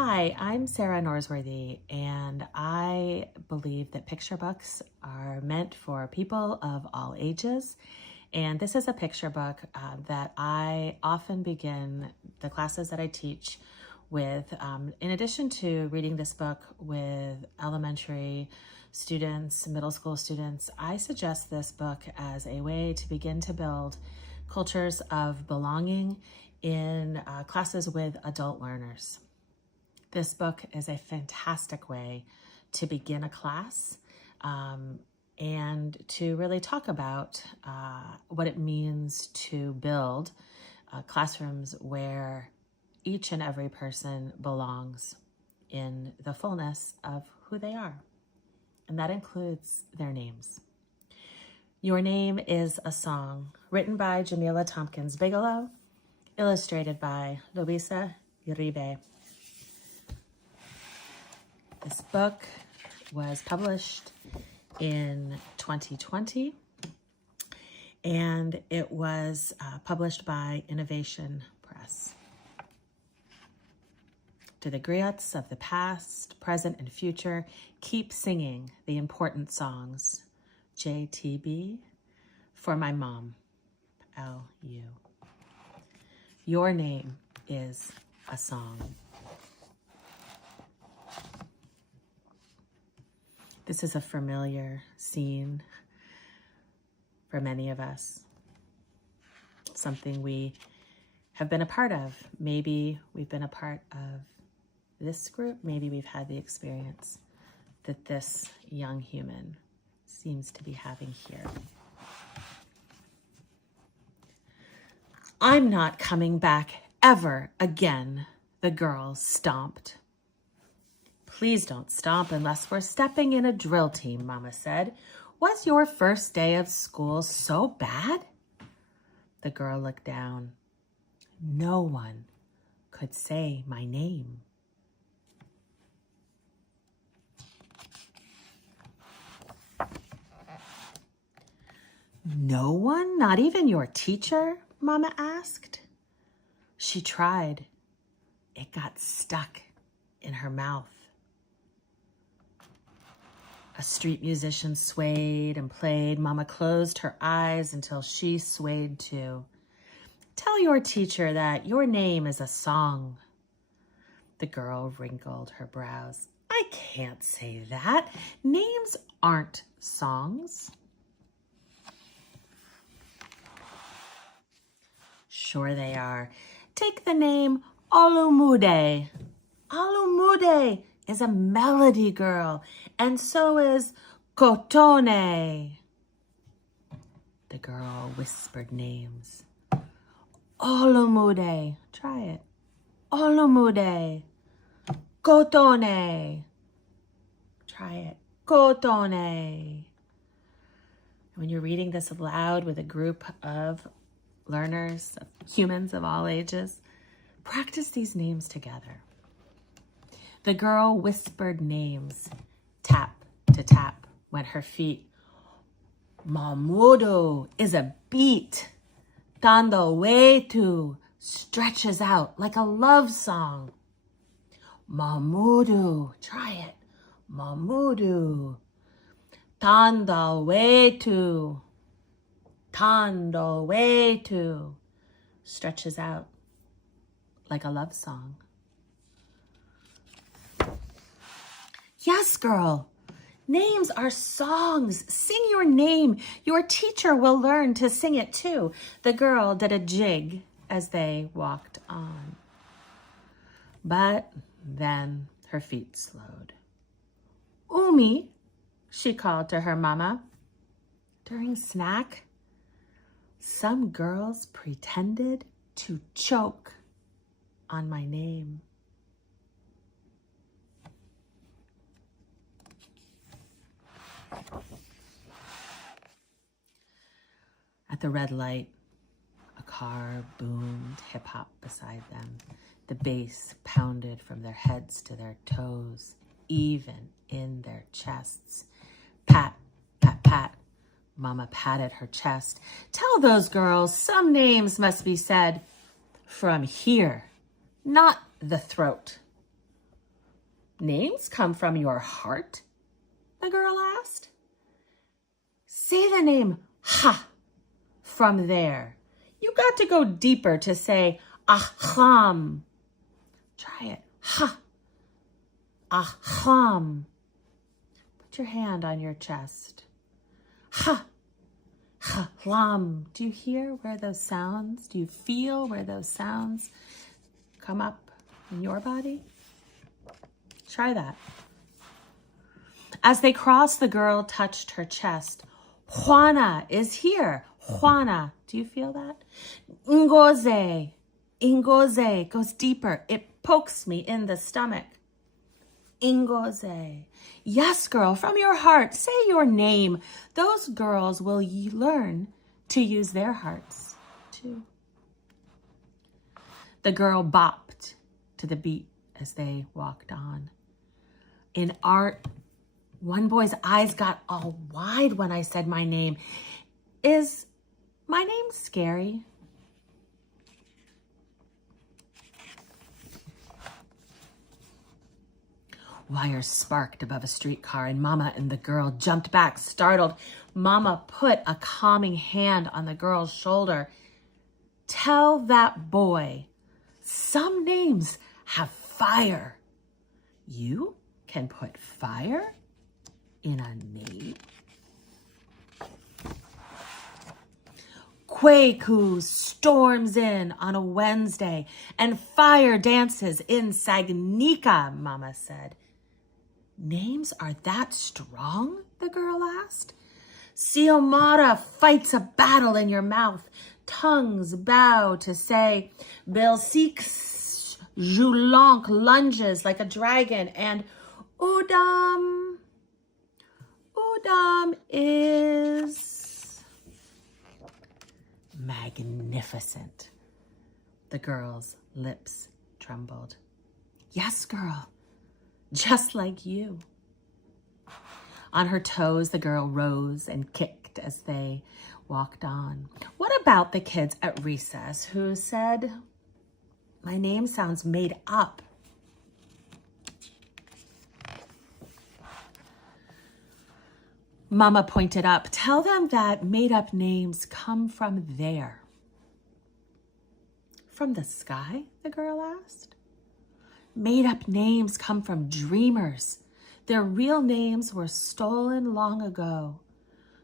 Hi, I'm Sarah Norsworthy, and I believe that picture books are meant for people of all ages. And this is a picture book that I often begin the classes that I teach with. In addition to reading this book with elementary students, middle school students, I suggest this book as a way to begin to build cultures of belonging in classes with adult learners. This book is a fantastic way to begin a class and to really talk about what it means to build classrooms where each and every person belongs in the fullness of who they are. And that includes their names. Your Name is a Song, written by Jamila Tompkins Bigelow, illustrated by Luisa Uribe. This book was published in 2020, and it was published by Innovation Press. To the griots of the past, present, and future, keep singing the important songs. JTB, for my mom, LU. Your name is a song. This is a familiar scene for many of us, something we have been a part of. Maybe we've been a part of this group. Maybe we've had the experience that this young human seems to be having here. I'm not coming back ever again, the girl stomped. Please don't stomp unless we're stepping in a drill team, Mama said. Was your first day of school so bad? The girl looked down. No one could say my name. No one? Not even your teacher? Mama asked. She tried. It got stuck in her mouth. A street musician swayed and played. Mama closed her eyes until she swayed too. Tell your teacher that your name is a song. The girl wrinkled her brows. I can't say that. Names aren't songs. Sure they are. Take the name Olumude. Olumude is a melody girl, and so is Kotone. The girl whispered names. Olumude, try it. Olumude. Kotone. Try it. Kotone. When you're reading this aloud with a group of learners, humans of all ages, practice these names together. The girl whispered names. Tap to tap went her feet. Mamudu is a beat. Tando Wetu stretches out like a love song. Mamudu, try it. Mamudu. Tando Wetu. Tando Wetu stretches out like a love song. Yes, girl. Names are songs. Sing your name. Your teacher will learn to sing it too. The girl did a jig as they walked on. But then her feet slowed. Umi, she called to her mama. During snack, some girls pretended to choke on my name. At the red light, a car boomed hip-hop beside them. The bass pounded from their heads to their toes, even in their chests. Pat, pat, pat. Mama patted her chest. Tell those girls some names must be said from here, not the throat. Names come from your heart? The girl asked. Say the name Ha from there. You got to go deeper to say Ahlam. Try it. Ha. Ahlam. Put your hand on your chest. Ha. Ahlam. Do you hear where those sounds? Do you feel where those sounds come up in your body? Try that. As they crossed, the girl touched her chest. Juana is here. Juana. Do you feel that? Ngoze. Ngoze goes deeper. It pokes me in the stomach. Ngoze. Yes, girl, from your heart, say your name. Those girls will learn to use their hearts, too. The girl bopped to the beat as they walked on. In art, one boy's eyes got all wide when I said my name. Is my name scary? Wires sparked above a streetcar, and Mama and the girl jumped back, startled. Mama put a calming hand on the girl's shoulder. Tell that boy, some names have fire. You can put fire in a name? Kwaku storms in on a Wednesday and fire dances in Sagnica, Mama said. Names are that strong? The girl asked. Xiomara fights a battle in your mouth. Tongues bow to say. Belsique Joulank lunges like a dragon. And Udam is magnificent. The girl's lips trembled. Yes, girl. Just like you. On her toes, the girl rose and kicked as they walked on. What about the kids at recess who said, my name sounds made up? Mama pointed up. Tell them that made up names come from there. From the sky? The girl asked. Made-up names come from dreamers. Their real names were stolen long ago.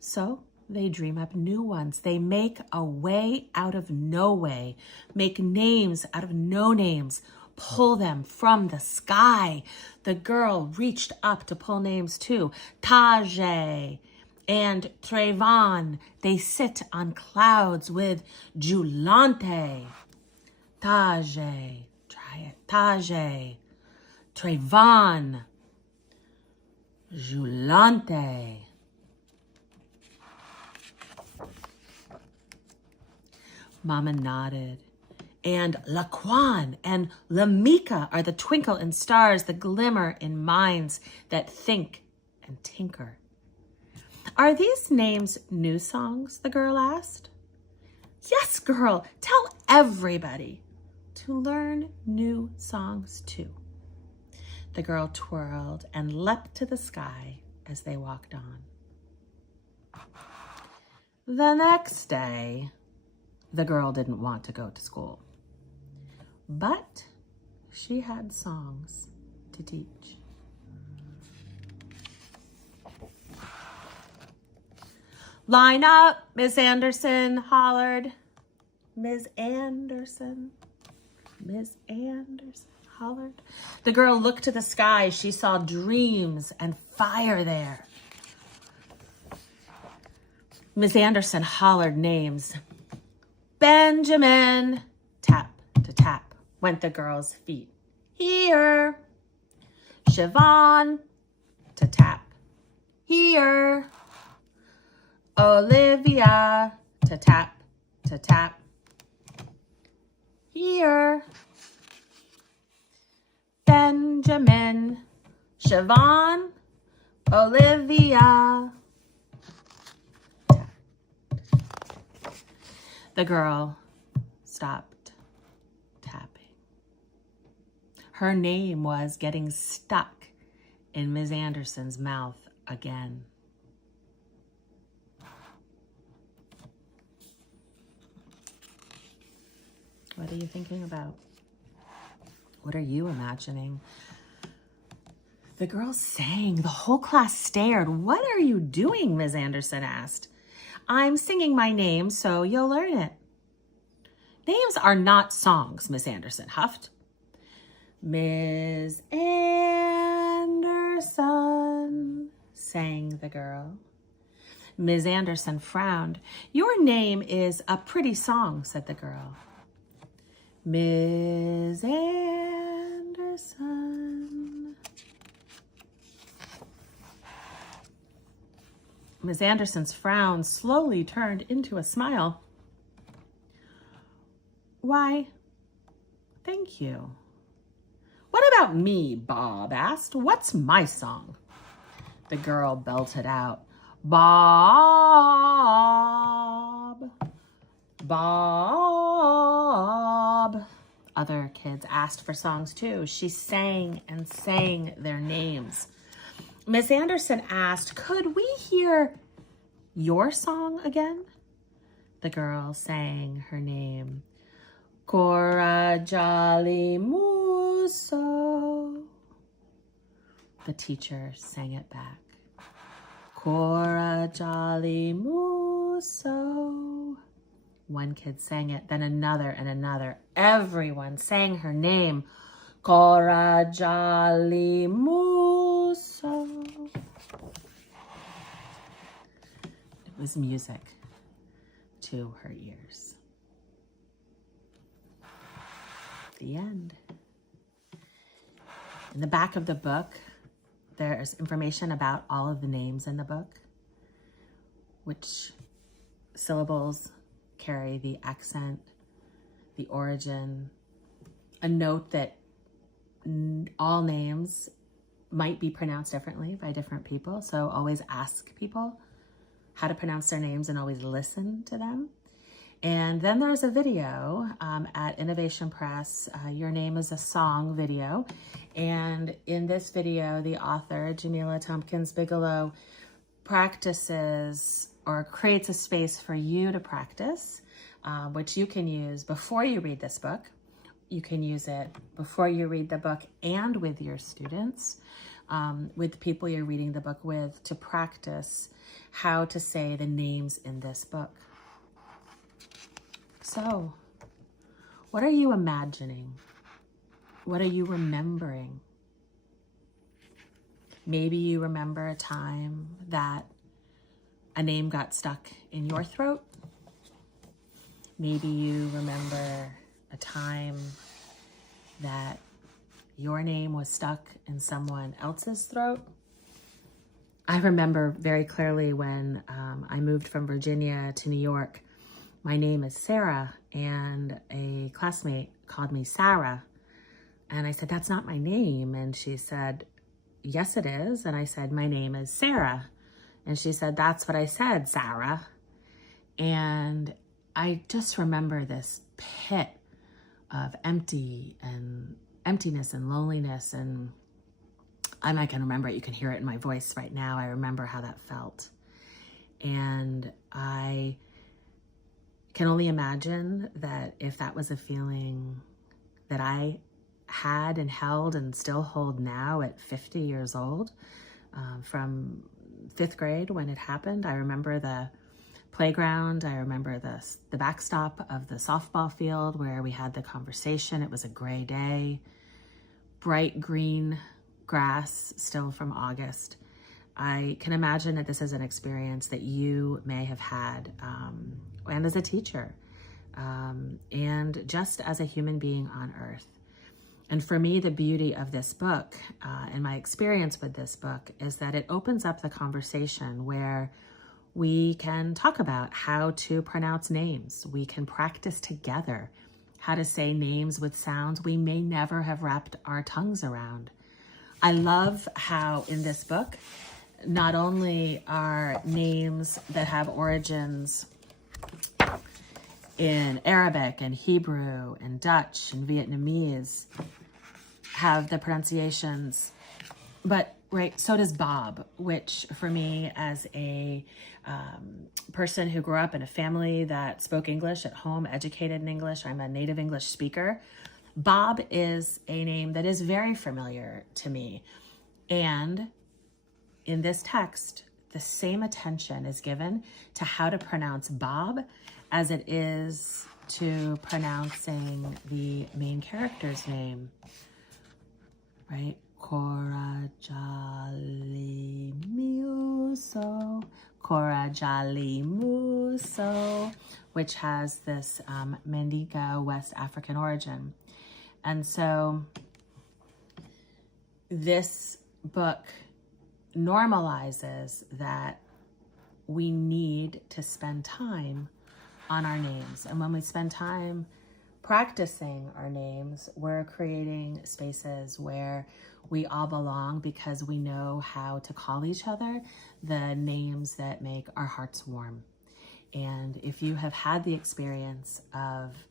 So they dream up new ones. They make a way out of no way. Make names out of no names. Pull them from the sky. The girl reached up to pull names too. Tajay and Trayvon. They sit on clouds with Julante. Tajay. Tajay, Trayvon, Julante. Mama nodded. And Laquan and Lamika are the twinkle in stars, the glimmer in minds that think and tinker. Are these names new songs? The girl asked. Yes, girl, tell everybody to learn new songs too. The girl twirled and leapt to the sky as they walked on. The next day, the girl didn't want to go to school, but she had songs to teach. Line up, Miss Anderson hollered. Miss Anderson hollered. The girl looked to the sky. She saw dreams and fire there. Miss Anderson hollered names. Benjamin. Tap to tap went the girl's feet. Here. Siobhan. To tap. Here. Olivia. To tap. To tap. Here. Benjamin, Siobhan, Olivia. The girl stopped tapping. Her name was getting stuck in Ms. Anderson's mouth again. What are you thinking about? What are you imagining? The girl sang. The whole class stared. What are you doing? Ms. Anderson asked. I'm singing my name so you'll learn it. Names are not songs, Ms. Anderson huffed. Ms. Anderson, sang the girl. Ms. Anderson frowned. Your name is a pretty song, said the girl. Ms. Anderson. Ms. Anderson's frown slowly turned into a smile. Why, thank you. What about me? Bob asked. What's my song? The girl belted out. Bob. Bob. Other kids asked for songs too. She sang and sang their names. Miss Anderson asked, could we hear your song again? The girl sang her name. Cora Jolly Musso. The teacher sang it back. Cora Jolly Musso. One kid sang it, then another and another. Everyone sang her name. Cora Jolly Musso. It was music to her ears. The end. In the back of the book, there's information about all of the names in the book, which syllables carry the accent, the origin, a note that all names might be pronounced differently by different people. So always ask people how to pronounce their names and always listen to them. And then there's a video at Innovation Press, Your Name is a Song video. And in this video, the author, Jamila Tompkins Bigelow, practices or creates a space for you to practice, which you can use before you read this book. You can use it before you read the book and with your students, with the people you're reading the book with, to practice how to say the names in this book. So, what are you imagining? What are you remembering? Maybe you remember a time that a name got stuck in your throat. Maybe you remember a time that your name was stuck in someone else's throat. I remember very clearly when I moved from Virginia to New York. My name is Sarah, and a classmate called me Sarah. And I said, that's not my name. And she said, yes, it is. And I said, my name is Sarah. And she said, that's what I said, Sarah. And I just remember this pit of emptiness and loneliness. And I can remember it. You can hear it in my voice right now. I remember how that felt. And I can only imagine that if that was a feeling that I had and held and still hold now at 50 years old, from 5th grade when it happened. I remember the playground. I remember the backstop of the softball field where we had the conversation. It was a gray day, bright green grass still from August. I can imagine that this is an experience that you may have had, and as a teacher, and just as a human being on earth. And for me, the beauty of this book and my experience with this book is that it opens up the conversation where we can talk about how to pronounce names. We can practice together how to say names with sounds we may never have wrapped our tongues around. I love how in this book, not only are names that have origins in Arabic and Hebrew and Dutch and Vietnamese have the pronunciations, but right? So does Bob, which for me, as a person who grew up in a family that spoke English at home, educated in English, I'm a native English speaker. Bob is a name that is very familiar to me. And in this text, the same attention is given to how to pronounce Bob as it is to pronouncing the main character's name, right? Korajalimuso, which has this Mandinka West African origin. And so this book normalizes that we need to spend time on our names. And when we spend time practicing our names, we're creating spaces where we all belong because we know how to call each other the names that make our hearts warm. And if you have had the experience of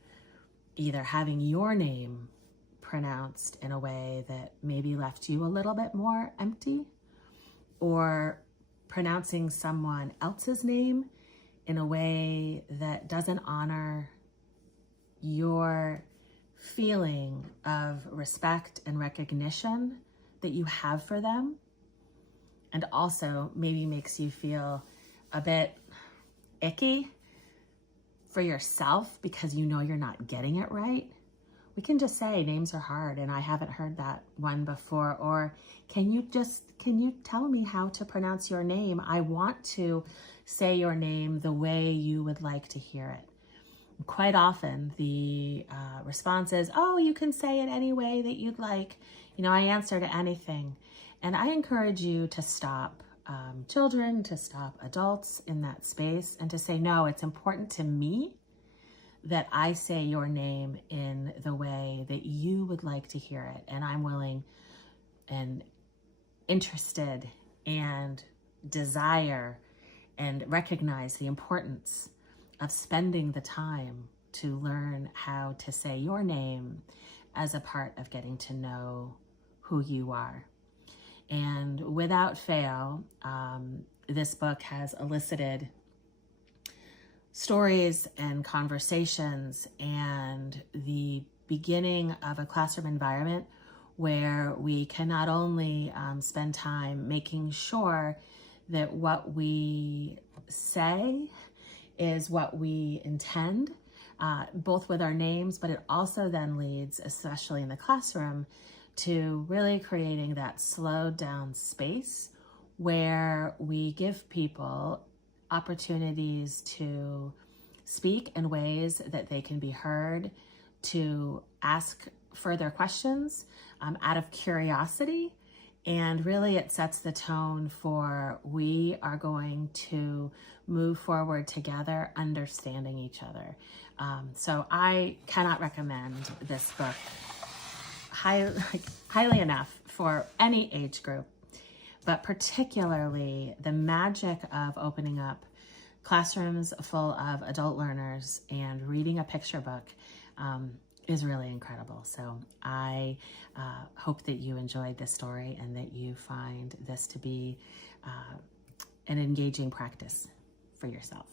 either having your name pronounced in a way that maybe left you a little bit more empty, or pronouncing someone else's name in a way that doesn't honor your feeling of respect and recognition that you have for them, and also maybe makes you feel a bit icky for yourself because you know you're not getting it right, we can just say names are hard and I haven't heard that one before. Or can you tell me how to pronounce your name? I want to say your name the way you would like to hear it. Quite often the response is, oh, you can say it any way that you'd like. I answer to anything. And I encourage you to stop children, to stop adults in that space and to say, no, it's important to me that I say your name in the way that you would like to hear it. And I'm willing and interested and desire and recognize the importance of spending the time to learn how to say your name as a part of getting to know who you are. And without fail, this book has elicited stories and conversations and the beginning of a classroom environment where we can not only spend time making sure that what we say is what we intend, both with our names, but it also then leads, especially in the classroom, to really creating that slowed down space where we give people opportunities to speak in ways that they can be heard, to ask further questions out of curiosity. And really it sets the tone for we are going to move forward together, understanding each other. So I cannot recommend this book highly enough for any age group, but particularly the magic of opening up classrooms full of adult learners and reading a picture book is really incredible. So I hope that you enjoyed this story and that you find this to be an engaging practice for yourself.